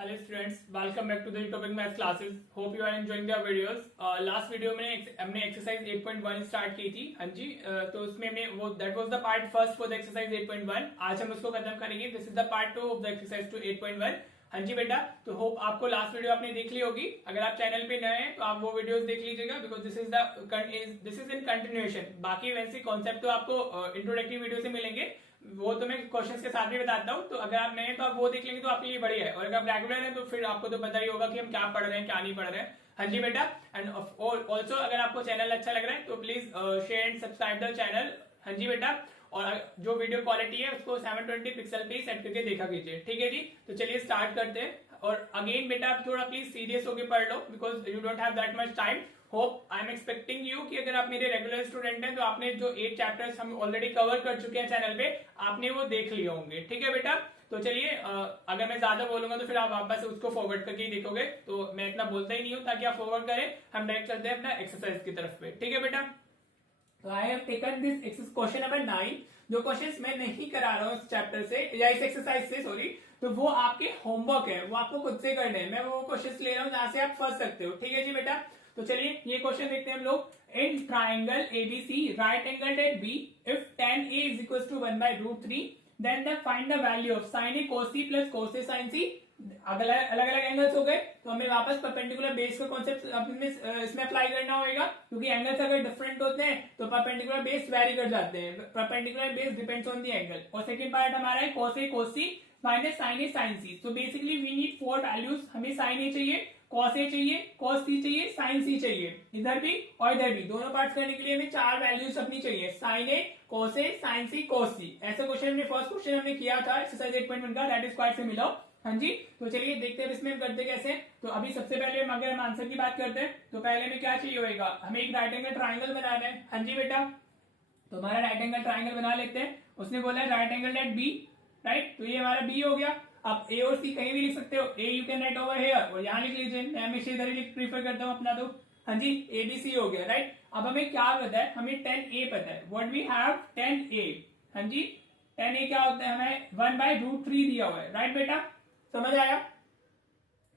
Hello students, welcome back to the topic math classes. Hope you are enjoying the videos. Last video में हमने exercise 8.1 start की थी। हाँ जी, तो उसमें हमने वो that was the part first for the exercise 8.1। आज हम उसको खत्म करेंगे। This is the part 2 of the exercise to 8.1। हाँ जी बेटा, तो होप आपको लास्ट वीडियो आपने देख ली होगी। अगर आप चैनल पे नए हैं तो आप वो वीडियोस देख लीजिएगा, because this is in continuation. बाकी वैसे कॉन्सेप्ट तो आपको इंट्रोडक्टिव वीडियो से मिलेंगे, वो तो मैं क्वेश्चंस के साथ भी बताता हूँ। तो अगर आप नए हैं तो आप वो देख लेंगे तो आपके लिए बढ़िया है, और अगर आप रेगुलर हैं तो फिर आपको तो पता ही होगा कि हम क्या पढ़ रहे हैं क्या नहीं पढ़ रहे हैं। हाँ जी बेटा, एंड ऑल्सो अगर आपको चैनल अच्छा लग रहा है तो please share and subscribe the channel. हाँ जी बेटा, और जो वीडियो क्वालिटी है उसको 720 पिक्सल पे सेट करके देखा कीजिए, ठीक है जी। तो चलिए स्टार्ट करते हैं। और अगेन बेटा आप थोड़ा प्लीज सीरियस होकर पढ़ लो, because you don't have that much time. Hope I am expecting you कि अगर आप मेरे रेगुलर स्टूडेंट हैं तो आपने जो 8 चैप्टर्स हम ऑलरेडी कवर कर चुके हैं चैनल पे, आपने वो देख लिए होंगे, ठीक है बेटा। तो चलिए, अगर मैं ज्यादा बोलूंगा तो फिर आप वापस उसको फॉरवर्ड करके ही देखोगे, तो मैं इतना बोलता ही नहीं हूं ताकि आप फॉरवर्ड करें। हम डायरेक्ट चलते हैं अपना एक्सरसाइज की तरफ पे, ठीक है बेटा। तो I have taken this exercise question number 9। जो क्वेश्चंस मैं नहीं करा रहा हूँ इस चैप्टर से या इस एक्सरसाइज से, सॉरी, तो वो आपके होमवर्क है, वो आपको खुद से करने हैं। मैं वो क्वेश्चंस ले रहा हूँ जहां से आप फंस सकते हो, ठीक है जी बेटा। तो चलिए ये क्वेश्चन देखते हैं हम लोग। In triangle ABC right angle at B, if tan A is equals to 1/√3, then find the value of sin A cos C plus cos A sin C। अलग अलग एंगल्स हो गए, तो हमें वापस परपेंडिकुलर बेस का कॉन्सेप्ट इसमें apply करना होगा, क्योंकि एंगल्स अगर डिफरेंट होते हैं तो परपेंडिकुलर बेस वेरी कर जाते हैं। Perpendicular base depends on the angle. और सेकंड पार्ट हमारा है cos A cos C minus sin A sin C। तो बेसिकली वी नीड 4 वैल्यूज। हमें sin A चाहिए, cos A चाहिए, cos C चाहिए, sin C चाहिए। इधर भी और इधर भी दोनों पार्ट्स करने के लिए हमें 4 वैल्यूज अपनी चाहिए, sin A cos A sin C cos C। ऐसा क्वेश्चन हमने फर्स्ट क्वेश्चन हमने किया था एक्सरसाइज 8.1 का, दैट इज क्वाइट सिमिलर। हाँ जी, तो चलिए देखते हैं इसमें हम करते कैसे। तो अभी सबसे पहले अगर हम आंसर की बात करते हैं तो पहले हमें क्या चाहिए होगा, हमें एक राइट एंगल ट्राइंगल बनाना है। हाँ जी बेटा, तो हमारा राइट एंगल ट्राइंगल बना लेते हैं। उसने बोला है right angle at B, right, तो ये हमारा बी हो गया। अब ए और सी कहीं भी लिख सकते हो, ah you can write over here और यहाँ लिख लीजिए, मैं हमेशा इधर ही प्रीफर करता हूँ अपना। तो हाँ जी, ए बी सी हो गया, राइट। अब हमें क्या पता है, हमें 10A पता है। What we have 10A। हाँ जी, 10A क्या होता है, हमें 1/√3 दिया हुआ है, राइट बेटा, समझ आया।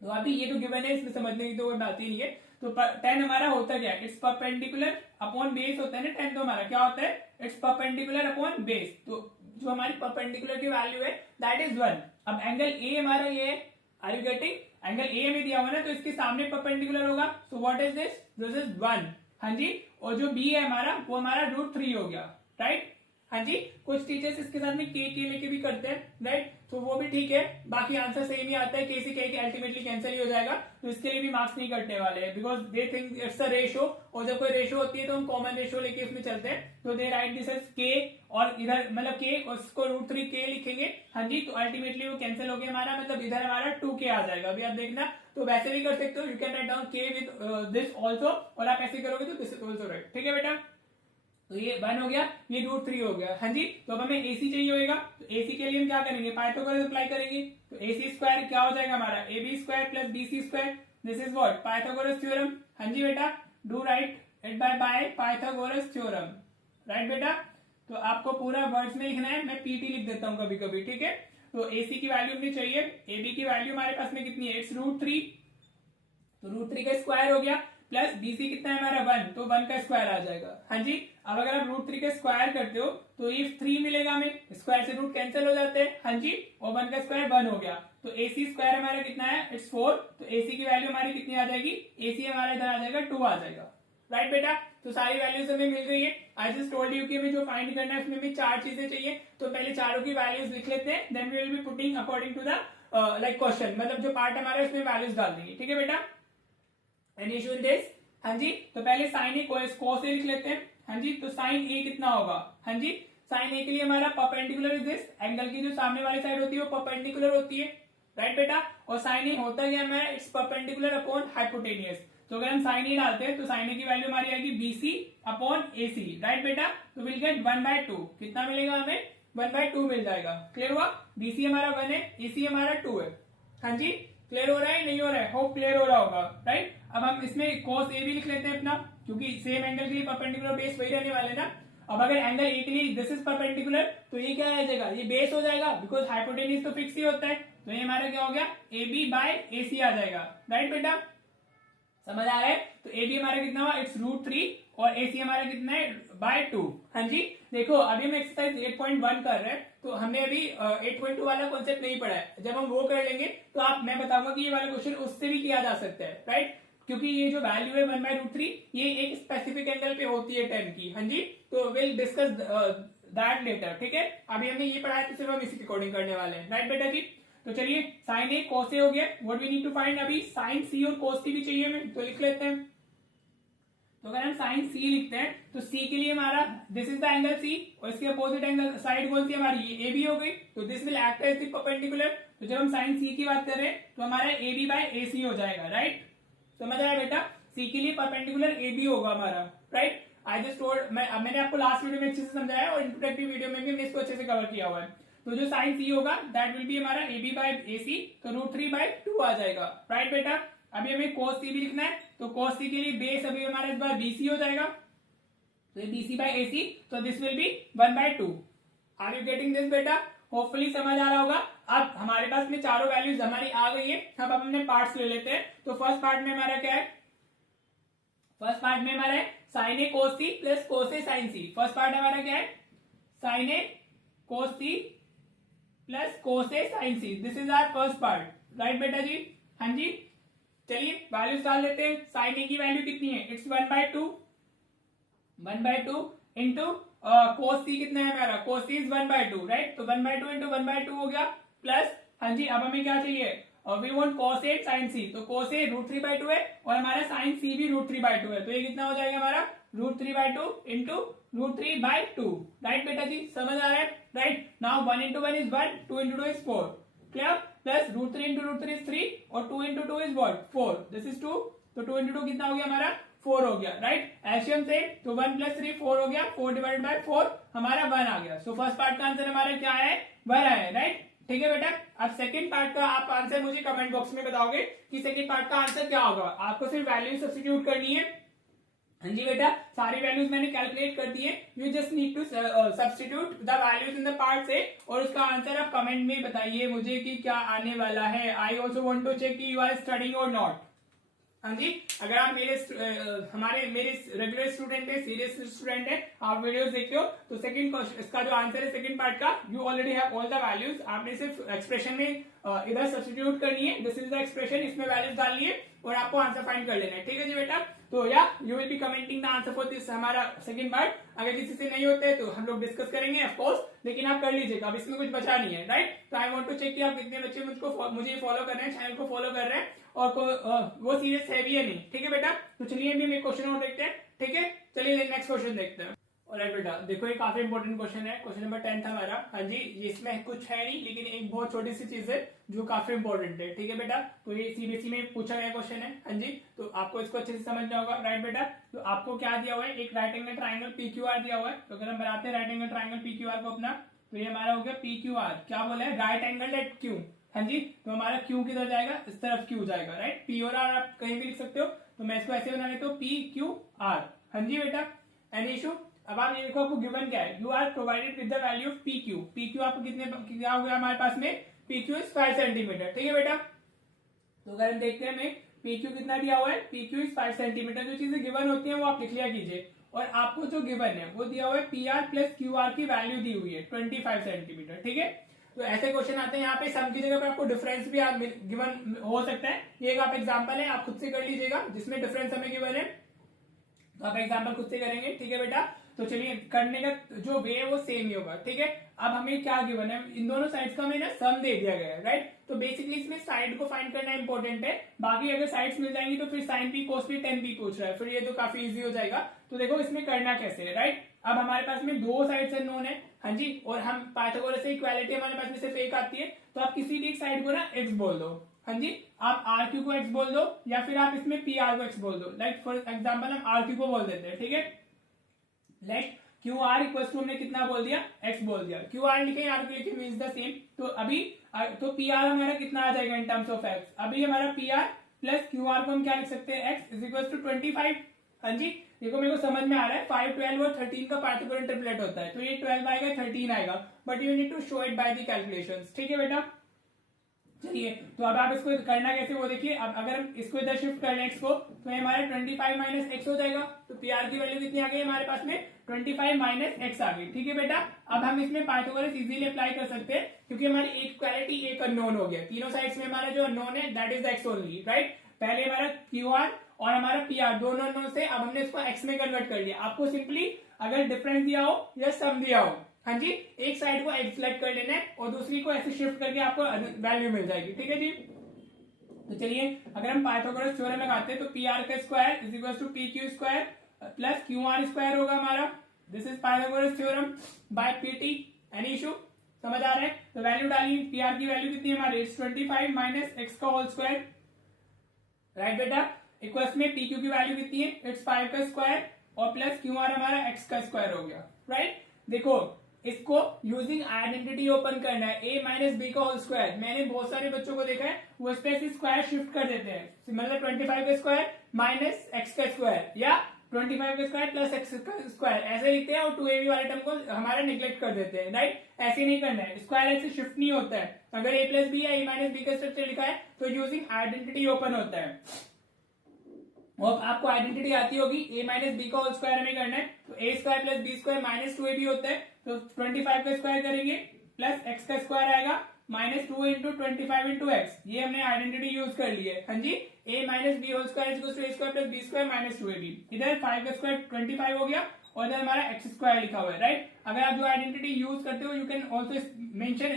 तो अभी ये तो गिवन है, इसमें समझने की तो कोई बात ही नहीं है। तो 10 हमारा होता क्या है, इट्स परपेंडिकुलर अपॉन बेस होता है ना 10। तो हमारा क्या होता है, इट्स परपेंडिकुलर अपॉन बेस। तो जो हमारी परपेंडिकुलर की वैल्यू है दैट इज 1। अब एंगल ए हमारा ये है, are you getting, angle A में दिया हुआ ना, तो इसके सामने परपेंडिकुलर होगा। So what is this, this is 1। हाँ जी, और जो बी है हमारा वो हमारा √3 हो गया, राइट। हाँ जी, कुछ टीचर्स इसके साथ में के लेके भी करते हैं, राइट, तो वो भी ठीक है। बाकी आंसर सेम ही आता है, के से के अल्टीमेटली कैंसिल ही हो जाएगा, तो इसके लिए भी मार्क्स नहीं कटने वाले हैं, because they think it's a ratio. और जब कोई रेशो होती है तो हम कॉमन रेशो लेके उसमें चलते हैं। तो दे राइट दिस एज के, और इधर मतलब के और उसको √3 के लिखेंगे। हाँ जी, तो अल्टीमेटली वो कैंसिल हो गया हमारा, मतलब इधर हमारा 2K आ जाएगा। अभी आप देखना, तो वैसे भी कर सकते हो, यू कैन राइट डाउन के विद दिस ऑल्सो, और आप ऐसे करोगे तो दिस इज ऑल्सो राइट, ठीक है बेटा। तो ये 1 हो गया, ये √3 हो गया। हाँ जी, तो अब हमें AC चाहिए होगा, तो AC के लिए हम क्या करेंगे, पाइथागोरस अप्लाई करेंगे। तो AC स्क्वायर क्या हो जाएगा हमारा, AB square plus BC square, this is what, Pythagoras theorem. हाँ जी बेटा, do right it by Pythagoras theorem, right बेटा। तो आपको पूरा वर्ड्स में लिखना है, मैं PT लिख देता हूँ कभी कभी, ठीक है। तो AC की वैल्यू हमें चाहिए, AB की वैल्यू हमारे पास में कितनी है, इट्स √3, तो √3 का स्क्वायर हो गया, प्लस BC कितना है हमारा 1, तो 1 का स्क्वायर आ जाएगा। हाँ जी, अब अगर आप √3 का स्क्वायर करते हो तो ये 3 मिलेगा हमें, स्क्वायर से रूट कैंसिल हो जाते हैं। हाँ जी, और 1 का स्क्वायर 1 हो गया, तो AC स्क्वायर हमारा कितना है, इट्स 4। तो AC की वैल्यू हमारी कितनी आ जाएगी, AC हमारा इधर आ जाएगा 2 आ जाएगा, राइट बेटा। तो सारी वैल्यूज हमें मिल गई है। आई जस्ट टोल्ड यू कि हमें जो फाइंड करना है उसमें हमें 4 चीजें चाहिए, तो पहले चारों की वैल्यूज लिख लेते हैं, then we will be putting according to the like question, मतलब जो पार्ट हमारा है उसमें वैल्यूज डाल देंगे, ठीक है बेटा। Any issue in this. हाँ जी, तो पहले साइन ए cos A लिख लेते हैं। हाँ जी, तो साइन ए कितना होगा, हाँ जी, साइन ए के लिए हमारा परपेंडिकुलर इज दिस, एंगल की जो सामने वाली साइड होती है वो परपेंडिकुलर होती है, राइट बेटा। और साइन ए होता क्या हमारा, इट्स परपेंडिकुलर अपॉन हाइपोटेनियस। तो अगर हम साइन ए डालते हैं तो साइन ए की वैल्यू हमारी आएगी BC अपॉन AC, राइट बेटा। तो विल गेट 1/2, कितना मिलेगा हमें, 1/2 मिल जाएगा। क्लियर हुआ, BC हमारा 1 है, AC हमारा 2 है। हाँ जी, क्लियर हो रहा है, नहीं हो रहा है, होप क्लियर हो रहा होगा, राइट। अब हम इसमें cos A भी लिख लेते हैं अपना, क्योंकि सेम एंगल के लिए परपेंडिकुलर बेस वही रहने वाले ना। अब अगर एंगल ए के लिए दिस इज परपेंडिकुलर तो ये क्या आ जाएगा, ये बेस हो जाएगा, बिकॉज हाइपोटेन्यूज तो फिक्स ही होता है। तो ये हमारा क्या हो गया, ए बी बाय ए सी आ जाएगा। राइट बेटा, समझ आ रहा है। तो ए बी हमारा कितना हुआ, इट्स √3 और ए सी हमारा कितना है बाय 2। हाँ जी, देखो अभी हम एक्सरसाइज 8.1 कर रहे हैं, तो हमने अभी 8.2 वाला कॉन्सेप्ट नहीं पढ़ा है। जब हम वो कर लेंगे तो मैं बताऊंगा कि ये वाला क्वेश्चन उससे भी किया जा सकता है। राइट, क्योंकि ये जो वैल्यू है 1/√3 ये एक स्पेसिफिक एंगल पे होती है 10 की। हाँ जी, तो विल डिस्कस दैट लेटर। ठीक है, अभी हमने ये पढ़ा है तो सिर्फ हम इसी के अकॉर्डिंग करने वाले हैं। राइट बेटा जी, तो चलिए साइन ए कॉस ए हो गया। What we need to find, अभी साइन सी और कॉस सी भी चाहिए हमें, तो लिख लेते हैं। तो अगर हम साइन सी लिखते हैं तो सी के लिए हमारा this is the angle C, और इसके अपोजिट एंगल साइड कौन सी हमारी, ये ए बी हो गई, तो this will act as the perpendicular. तो जब हम साइन सी की बात कर रहे हैं तो हमारा ए बी बाय ए सी हो जाएगा। राइट, समझ आया बेटा, सी के लिए परपेंडिकुलर ए बी होगा हमारा। राइट, आई जस्ट टोल्ड, मैंने आपको लास्ट वीडियो में अच्छे से समझाया और इंट्रोडक्टिव वीडियो में भी हमने इसको अच्छे से कवर किया हुआ है। तो जो साइन सी होगा दैट विल बी हमारा ए बी बाय ए सी, तो √3/2 आ जाएगा। राइट बेटा, अभी हमें cos सी भी लिखना है, तो cos सी के लिए बेस अभी हमारा इस बार BC हो जाएगा, तो ये BC बाय AC, तो this will be 1/2। Are you getting this बेटा, होपफुली समझ आ रहा होगा। अब हमारे पास में चारों वैल्यूज हमारी आ गई है। अब हमने पार्ट्स ले लेते हैं। तो फर्स्ट पार्ट में हमारा क्या है, फर्स्ट पार्ट में हमारा है sine A cos C plus cos A sine C. First part हमारा क्या है, sine A cos C plus cos A sine C, this is our first part. Right बेटा जी, हाँ जी, चलिए वैल्यूज डाल लेते हैं। साइन ए की वैल्यू कितनी है, इट्स 1/2 इंटू cos सी कितना है हमारा, cos सी इज 1/2। राइट, तो 1/2 इंटू 1/2 हो गया, प्लस हाँ जी, अब हमें क्या चाहिए, we want cos A sine C, तो cos ए √3/2 है और हमारा साइन सी भी √3/2 है, तो ये कितना हो जाएगा हमारा √3/2 इंटू √3/2। राइट बेटा जी, समझ आ रहा है। Right, now 1 into 1 is 1, 2 into 2 is 4, clear, plus √3 into √3 is 3 और 2 into 2 is what 4, this is 2, तो 2 इंटू 2 कितना हो गया हमारा 4 हो गया। राइट, एलसीएम से तो 1 + 3 4 हो गया, 4/4 हमारा 1 आ गया। सो फर्स्ट पार्ट का आंसर हमारा क्या है, 1 है। राइट, ठीक है बेटा। अब सेकंड पार्ट का आप आंसर मुझे कमेंट बॉक्स में बताओगे कि सेकंड पार्ट का आंसर क्या होगा। आपको सिर्फ वैल्यू सब्स्टिट्यूट करनी है। हाँ जी बेटा, सारी वैल्यूज मैंने कैलकुलेट कर दी है, you just need to substitute the values in the part से, और उसका आंसर आप कमेंट में बताइए मुझे कि क्या आने वाला है। I also want to check कि यू आर स्टडिंग और नॉट। हाँ जी, अगर आप मेरे रेगुलर स्टूडेंट है, सीरियस स्टूडेंट है, आप वीडियोस देखते हो, तो सेकंड क्वेश्चन इसका जो आंसर है सेकंड पार्ट का, you already have all the values. आपने सिर्फ एक्सप्रेशन में इधर सब्स्टिट्यूट करनी है, दिस इज द एक्सप्रेशन, इसमें वैल्यूज डालनी है और आपको आंसर फाइंड कर लेना है। ठीक है जी बेटा, तो या you will be commenting the answer for this हमारा सेकंड पार्ट। अगर किसी से नहीं होता है तो हम लोग डिस्कस करेंगे ऑफ कोर्स, लेकिन आप कर लीजिएगा, अब इसमें कुछ बचा नहीं है। राइट, तो आई वांट टू चेक कि आप कितने बच्चे मुझे फॉलो कर रहे हैं, चैनल को फॉलो कर रहे हैं और वो सीरियस है भी है नहीं। ठीक है बेटा, तो चलिए हम एक क्वेश्चन और देखते हैं। ठीक है, चलिए नेक्स्ट क्वेश्चन देखते हैं। ऑलराइट बेटा, देखो ये काफी इंपॉर्टेंट क्वेश्चन है, क्वेश्चन नंबर 10 था हमारा। हाँ जी, इसमें कुछ है नहीं, लेकिन एक बहुत छोटी सी चीज है जो काफी इंपॉर्टेंट है। ठीक है बेटा, तो ये सीबीएसई में पूछा गया क्वेश्चन है। हाँ जी, तो आपको इसको अच्छे से समझना होगा। राइट बेटा, तो आपको क्या दिया हुआ है, एक राइट एंगल ट्राइंगल PQR दिया हुआ है। तो अगर हम बनाते हैं राइट एंगल ट्राइंगल PQR को अपना, तो ये हमारा हो गया PQR, क्या बोला है, राइट एंगल एट Q। हाँ जी, तो हमारा Q किधर जाएगा, इस तरफ Q जाएगा। राइट, P और R आप कहीं भी लिख सकते हो, तो मैं इसको ऐसे बना लेता हूँ PQR। हाँ जी बेटा, एनी इशू। अब आप ये देखो, आपको गिवन क्या है, you are provided with the value of PQ। PQ आपको कितने क्या हो गया हमारे पास में, PQ इज 5 सेंटीमीटर। ठीक है बेटा, तो अगर हम देखते हैं हमें PQ कितना दिया हुआ है, PQ इज 5 सेंटीमीटर। जो चीजें गिवन होती है वो आप लिख लिया कीजिए, और आपको जो गिवन है वो दिया हुआ है PR प्लस QR की वैल्यू दी हुई है 25 सेंटीमीटर। ठीक है, तो ऐसे क्वेश्चन आते हैं यहाँ पे, सम की जगह पे आपको डिफरेंस भी गिवन हो सकता है। ये एक आप एग्जांपल है, आप खुद से कर लीजिएगा, जिसमें डिफरेंस हमें गिवन है, तो आप एग्जांपल खुद से करेंगे। ठीक है बेटा, तो चलिए करने का जो वे है वो सेम ही होगा। ठीक है, अब हमें क्या गिवन है, इन दोनों साइड्स का हमें ना सम दे दिया गया है। राइट, तो बेसिकली इसमें साइड को फाइंड करना इंपॉर्टेंट है, बाकी अगर साइड्स मिल जाएंगी तो फिर sin p cos p tan p पूछ रहा है, फिर ये तो काफी इजी हो जाएगा। तो देखो इसमें करना कैसे है। राइट, अब हमारे पास में दो साइड्स अननोन है। हाँ जी, और हम पाइथागोरस से इक्वालिटी हमारे पास में सिर्फ एक आती है, तो आप किसी भी एक साइड को ना x बोल दो। हाँ जी, आप RQ को x बोल दो, या फिर आप इसमें PR को x बोल दो। लाइक फॉर एग्जाम्पल हम RQ को बोल देते हैं। ठीक है, लेट QR इक्वल टू हमने कितना बोल दिया, x बोल दिया। QR लिखे, R लिखे, मीन्स द सेम। तो अभी तो PR हमारा कितना आ जाएगा इन टर्म्स ऑफ x, अभी हमारा PR प्लस QR को हम क्या लिख सकते हैं, x इज इक्वल टू 25। हाँ जी, देखो मेरे को समझ में आ रहा है 5, 12 और 13 का पाइथागोरस ट्रिपलेट होता है, तो ये 12 आएगा 13 आएगा, but you need to show it by the calculations. ठीक है बेटा, चलिए तो अब आप इसको करना कैसे वो देखिए। अब अगर हम इसको इधर शिफ्ट कर लें x को, तो ये हमारा 25 माइनस एक्स हो जाएगा। तो पी आर की वैल्यू कितनी आ गई हमारे पास में 25 माइनस एक्स आ गई। ठीक है बेटा, अब हम इसमें पाइथागोरस इजीली अप्लाई कर सकते हैं क्योंकि हमारी एक इक्वालिटी एक अननोन हो गया। तीनों साइड्स में हमारा जो अननोन है that is the x only, right. पहले हमारा क्यू आर और हमारा पी आर दोनों अननोन से, अब हमने इसको एक्स में कन्वर्ट कर लिया। आपको सिंपली अगर डिफरेंस दिया हो या सम दिया हो, हाँ जी, एक साइड को एक्स सेलेक्ट कर लेना है और दूसरी को ऐसे शिफ्ट करके आपको वैल्यू मिल जाएगी। ठीक है जी, तो चलिए अगर हम पाइथागोरस थ्योरम लगाते हैं तो पी आर का square is equal to P Q square plus Q R square होगा हमारा। This is Pythagoras theorem by PT. Any issue, समझ आ रहा है? तो वैल्यू डालिए, पी आर की वैल्यू कितनी है हमारी 25 माइनस एक्स का होल स्क्वायर, राइट बेटा। इक्वल्स में पी क्यू की वैल्यू कितनी है, इट्स 5 का स्क्वायर और प्लस क्यू आर हमारा एक्स का स्क्वायर हो गया, राइट। देखो इसको यूजिंग आइडेंटिटी ओपन करना है, a माइनस बी का होल स्क्वायर। मैंने बहुत सारे बच्चों को देखा है वो इस पे स्क्वायर शिफ्ट कर देते हैं, मतलब 25 का स्क्वायर माइनस एक्स का स्क्वायर या 25 का स्क्वायर प्लस एक्स का स्क्वायर ऐसे लिखते हैं और 2ab वाले टर्म को हमारा निग्लेक्ट कर देते हैं, राइट। ऐसे नहीं करना है, स्क्वायर ऐसे शिफ्ट नहीं होता है। अगर a प्लस बी या a माइनस बी का स्ट्रक्चर लिखा है तो यूजिंग आइडेंटिटी ओपन होता है। और आपको आइडेंटिटी आती होगी, a माइनस बी का होल स्क्वायर हमें करना है तो a square plus b square minus 2ab होता है। तो 25 का स्क्वायर करेंगे प्लस एक्स का स्क्वायर आएगा माइनस 2 इंटू 25 इंटू एक्स। ये हमने आइडेंटिटी यूज कर ली है, हाँ जी। a minus b whole square equals to a square plus b square minus 2ab। इधर 5 का स्क्वायर 25 हो गया और इधर हमारा एक्स स्क्वायर लिखा हुआ है, राइट। अगर आप जो आइडेंटिटी यूज करते हो you can also mention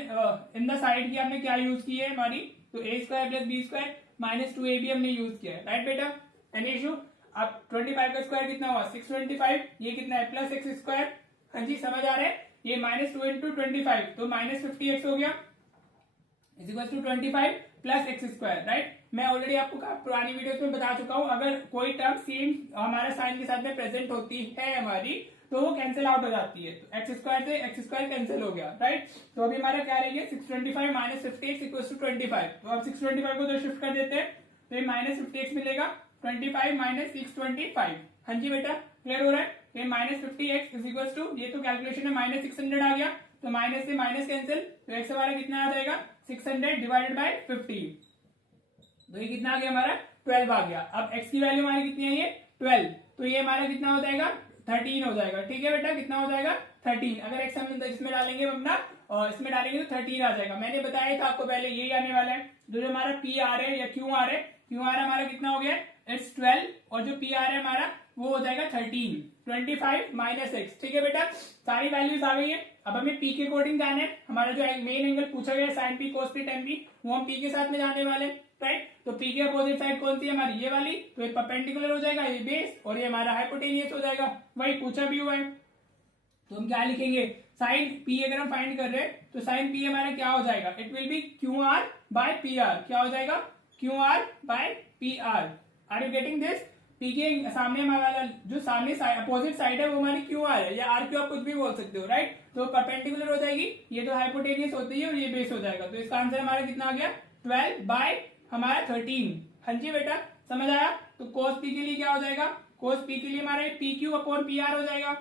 in the side की आपने क्या यूज की है हमारी, तो a square plus b square minus 2ab हमने यूज किया है, राइट बेटा। Any issue? अब 25 का स्क्वायर कितना हुआ 625, ये कितना है प्लस एक्स स्क्वायर, हाँ जी, समझ आ रहा है। ये माइनस 2 इंटू 25 तो माइनस 50x हो गया is equal to 25 plus x square, right. मैं ऑलरेडी आपको पुरानी वीडियोस में बता चुका हूं, अगर कोई टर्म सेम हमारा साइन के साथ में प्रेजेंट होती है हमारी तो वो कैंसिल आउट हो जाती है। तो एक्स स्क्वायर से एक्स स्क्वायर कैंसिल हो गया, राइट। तो अभी हमारा क्या रहेगा 625 माइनस 50x इक्वल टू 25। तो अब 625 को जो शिफ्ट कर देते हैं तो ये माइनस 50x मिलेगा, 25 माइनस 625, हाँ जी बेटा, क्लियर हो रहा है। ये minus 50x is equal to, ये तो कैलकुलेशन में माइनस 600 आ गया तो माइनस से माइनस कैंसिल, तो एक्स हमारा कितना आ जाएगा 600 डिवाइडेड बाय 50, तो ये कितना आ गया हमारा 12 आ गया। अब x की वैल्यू हमारी कितनी है ये 12, तो ये हमारा कितना हो जाएगा 13 हो जाएगा। ठीक है बेटा, कितना हो जाएगा 13। अगर x हम इसमें डालेंगे अपना और इसमें डालेंगे तो 13 आ जाएगा। मैंने बताया था आपको पहले यही आने वाला है। जो हमारा पी आर है या क्यू आर है, क्यू आर हमारा कितना हो गया इट्स 12 और जो पी आर है हमारा वो हो जाएगा 13, 25 माइनस एक्स। ठीक है बेटा, सारी वैल्यूज आ गई है। अब हमें पी के अकॉर्डिंग जाना है। हमारा जो मेन एंगल पूछा गया sign P cos P ten P, वो हम पी के साथ में जाने वाले, राइट। तो पी के अपोजिट साइड कौन सी है हमारी, ये वाली, तो ये परपेंडिकुलर हो जाएगा, ये बेस, और ये हमारा हाइपोटेनियस हो जाएगा। वही पूछा भी हुआ है, तो हम क्या लिखेंगे साइन पी अगर हम फाइंड कर रहे हैं तो साइन पी हमारा क्या हो जाएगा, it will be Q R by P R. क्या हो जाएगा Q R by P R. Are you getting this? P के सामने हमारा जो सामने अपोजिट साइड है वो हमारी क्यू आर है, या आर क्यू आप कुछ भी बोल सकते हो, राइट। तो परपेंडिकुलर हो जाएगी, ये तो हाइपोटेनियस होती है और ये बेस हो जाएगा। तो इसका आंसर हमारा कितना आ गया 12 बाय हमारा 13। हाँ जी बेटा, समझ आया। तो कोस पी के लिए क्या हो जाएगा, कोस पी के लिए हमारा P Q upon P R हो जाएगा।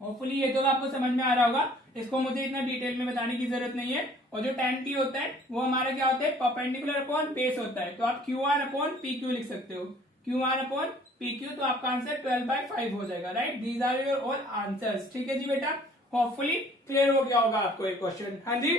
होपफुली ये तो आपको समझ में आ रहा होगा, इसको मुझे इतना डिटेल में बताने की जरूरत नहीं है। और जो tan p होता है वो हमारा क्या होता है परपेंडिकुलर अपॉन बेस होता है। तो आप Q R upon P Q लिख सकते हो, Q R upon P Q, तो आपका आंसर 12/5 हो जाएगा, right. These are your all answers. ठीक है जी बेटा, होपफुली क्लियर हो गया होगा आपको ये क्वेश्चन। हाँ जी,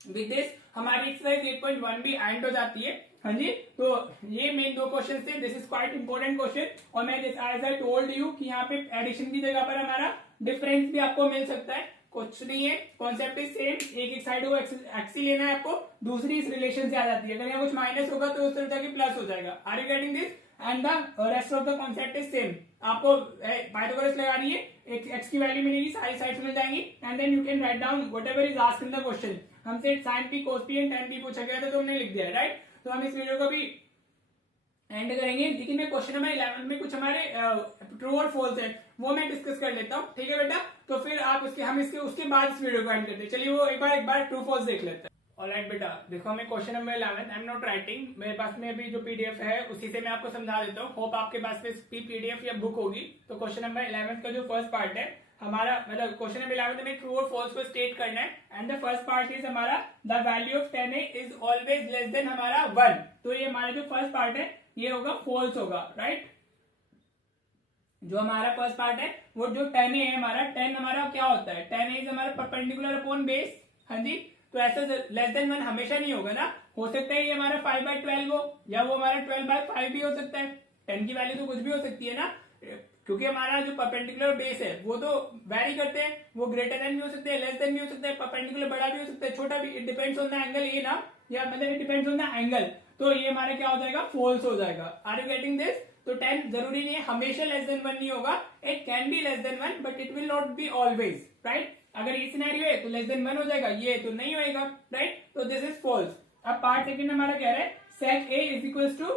विद दिस हमारी एक्सरसाइज 8.1 भी एंड हो जाती है। हाँ जी, तो ये मेन दो क्वेश्चन थे। This is quite important question. और मैं एज आई टोल्ड यू कि यहाँ पे एडिशन की जगह पर हमारा डिफरेंस भी आपको मिल सकता है, कुछ नहीं है, कॉन्सेप्ट इज सेम। एक साइड को एक्स ही लेना है आपको, दूसरी इस रिलेशन से आ जाती है। अगर यहाँ कुछ माइनस होगा तो उस तरह जाके प्लस हो जाएगा। Are you getting this? And the rest of the concept is same. आपको पाइथागोरस लगानी है, एक्स की वैल्यू मिलेगी, सारी साइड्स मिल जाएंगी, and then you can write down whatever is asked in the question. हमसे sine P cos P and tan p पूछा गया था तो हमने लिख दिया, राइट। तो हम इस वीडियो को भी एंड करेंगे, लेकिन मैं क्वेश्चन नंबर 11 में कुछ हमारे ट्रू और फॉल्स है वो मैं डिस्कस कर लेता हूँ। ठीक है बेटा, तो फिर आप उसके बाद इस वीडियो को एंड करते हैं। चलिए वो एक बार ट्रू फॉल्स देख लेते हैं। ऑलराइट बेटा, देखो हमें question number 11, I am not writing, मेरे पास में अभी जो पीडीएफ है उसी से मैं आपको समझा देता हूँ। होप आपके पास में पीडीएफ या बुक होगी। तो क्वेश्चन नंबर 11 का जो फर्स्ट पार्ट है हमारा, मतलब क्वेश्चन नंबर 11 में ट्रू और फॉल्स को स्टेट करना है। And the first part is हमारा the value of 10a is always less than हमारा 1। तो ये हमारा जो फर्स्ट पार्ट है ये होगा फॉल्स होगा, राइट। जो हमारा फर्स्ट पार्ट है वो जो 10a है हमारा, 10 हमारा क्या होता है, 10a इज हमारा परपेंडिकुलर अपॉन बेस। हाँ जी, तो ऐसा लेस देन 1 हमेशा नहीं होगा ना। हो सकता है ये हमारा 5/12 हो, या वो हमारा 12/5 भी हो सकता है। 10 की वैल्यू तो कुछ भी हो सकती है ना, क्योंकि हमारा जो परपेंडिकुलर बेस है वो तो वैरी करते हैं। वो ग्रेटर देन भी हो सकते हैं, लेस देन भी हो सकते हैं, परपेंडिकुलर बड़ा भी हो सकता है, छोटा भी। It depends on the angle, ये ना, या मतलब it depends on the angle. तो ये हमारा क्या हो जाएगा, फॉल्स हो जाएगा। Are you getting this? तो 10 जरूरी नहीं है हमेशा लेस देन 1 नहीं होगा, it can be less than 1 but it will not be always, right. अगर ये सिनेरियो है तो लेस देन 1 हो जाएगा, ये तो नहीं होएगा, राइट। तो दिस इज फॉल्स। अब पार्ट सेकंड हमारा कह रहा है sec a is equal to,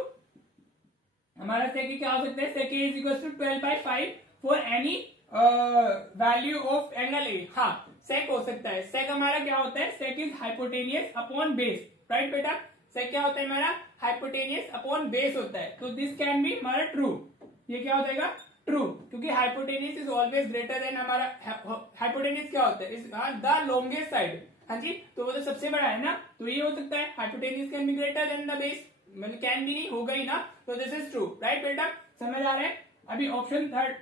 हमारा sec a क्या हो सकता है, sec a is equal to 12/5 for any value of angle a। हाँ, sec हो सकता है। sec हमारा क्या होता है, sec is hypotenuse upon base, right बेटा। sec क्या होता है हमारा, हाइपोटेनियस अपॉन बेस होता है। तो दिस कैन बी हमारा ट्रू। ये क्या हो जाएगा, ट्रू, क्योंकि hypotenuse is always greater than हमारा, हाइपोटेनियस क्या होता है, इज द लॉन्गेस्ट साइड। हाँ जी, तो वो तो सबसे बड़ा है ना, तो ये हो सकता है hypotenuse can be greater than the base, मतलब कैन भी नहीं, होगा ही ना। तो दिस इज ट्रू, राइट बेटा, समझ आ रहा है। अभी ऑप्शन थर्ड,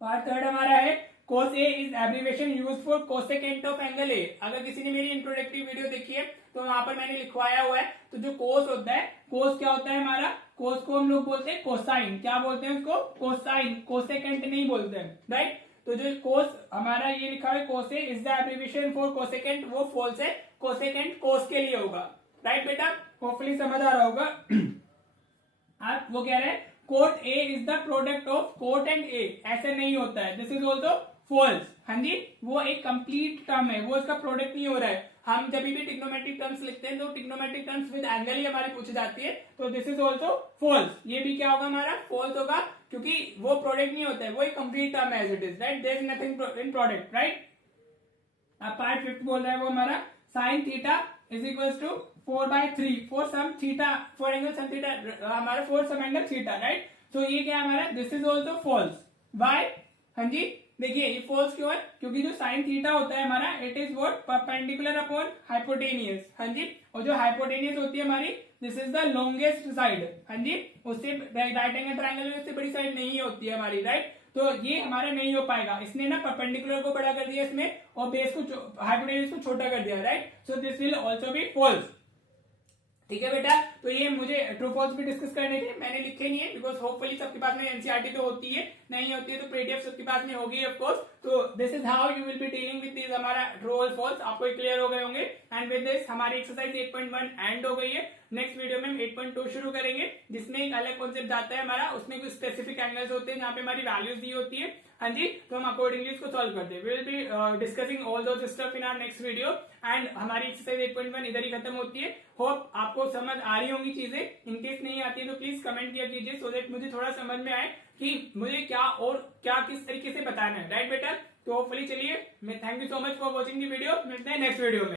पार्ट थर्ड हमारा है cos A is abbreviation used for cosecant of angle A। अगर किसी ने मेरी इंट्रोडक्टरी वीडियो देखी है तो वहां पर मैंने लिखवाया हुआ है। तो जो cos होता है, cos क्या होता है हमारा, cos को हम लोग बोलते हैं कोसाइन। क्या बोलते हैं उसको, कोसाइन, कोसेकेंट नहीं बोलते हैं, राइट। तो जो cos हमारा ये लिखा है cos A is the abbreviation for cosecant, वो फॉल्स है। कोसेकेंट cos के लिए होगा, राइट बेटा। होपफुली समझ आ रहा होगा। आप वो कह रहे हैं cot A is the product of cot and A, ऐसे नहीं होता है, दिस इज ऑल्सो फॉल्स। हाँ जी, वो एक कंप्लीट टर्म है, वो इसका प्रोडक्ट नहीं हो रहा है। हम जब भी टिग्नोमेट्रिक टर्म्स लिखते हैं तो टिग्नोमेट्रिक टर्म्स विद एंगल ही हमारी पूछी जाती है। तो दिस इज ऑल्सो फॉल्स। ये भी क्या होगा हमारा, फॉल्स होगा, क्योंकि वो प्रोडक्ट नहीं होता है, वो एक कंप्लीट टर्म है as it is, right. There is nothing in product, right. अब पार्ट फिफ्थ बोल रहा है वो हमारा sine theta is equal to 4/3 for some theta, for angle some theta, हमारा for some angle theta, right. तो ये क्या है हमारा, this is also false. Why, हाँ जी, देखिए ये फॉल्स क्यों है, क्योंकि जो साइन थीटा होता है हमारा, it is what, perpendicular upon hypotenuse. हाँ जी, और जो हाइपोटेनियस होती है हमारी, this is the longest side. हाँ जी, उससे राइट एंगल ट्रायंगल में उससे बड़ी साइड नहीं होती है हमारी, राइट। तो ये हमारा नहीं हो पाएगा, इसने ना परपेंडिकुलर को बड़ा कर दिया इसमें, और बेस को, हाइपोटेनियस को छोटा कर दिया, right. So this will also be false. ठीक है बेटा, तो ये मुझे ट्रू फॉल्स भी डिस्कस करने थे, मैंने लिखे नहीं है, बिकॉज होपफुली सबके पास में एनसीईआरटी तो होती है, नहीं होती है तो पीडीएफ सबके पास में होगी ऑफ कोर्स। तो this is how you will be dealing with this, हमारा ट्रू और फॉल्स आपको क्लियर हो गए होंगे। एंड विद दिस हमारी एक्सरसाइज 8.1 एंड हो गई है। नेक्स्ट वीडियो में हम 8.2 शुरू करेंगे, जिसमें एक अलग कॉन्सेप्ट आता है हमारा, उसमें कुछ स्पेसिफिक एंगल्स होते हैं जहाँ पे हमारी वैल्यूज दी होती है। हाँ जी, तो हम अकॉर्डिंगली इसको सॉल्व करते हैं। We will be discussing all those stuff in our next video. And हमारी एक्सरसाइज 8.1 इधर ही खत्म होती है। होप आपको समझ आ रही होंगी चीजें। इनकेस नहीं आती है तो प्लीज कमेंट किया कीजिए, सो दैट मुझे थोड़ा समझ में आए कि मुझे क्या और क्या किस तरीके से बताना है, राइट बेटा। तो होपफुली चलिए, मैं thank you so much for watching the video, मिलते हैं नेक्स्ट वीडियो में।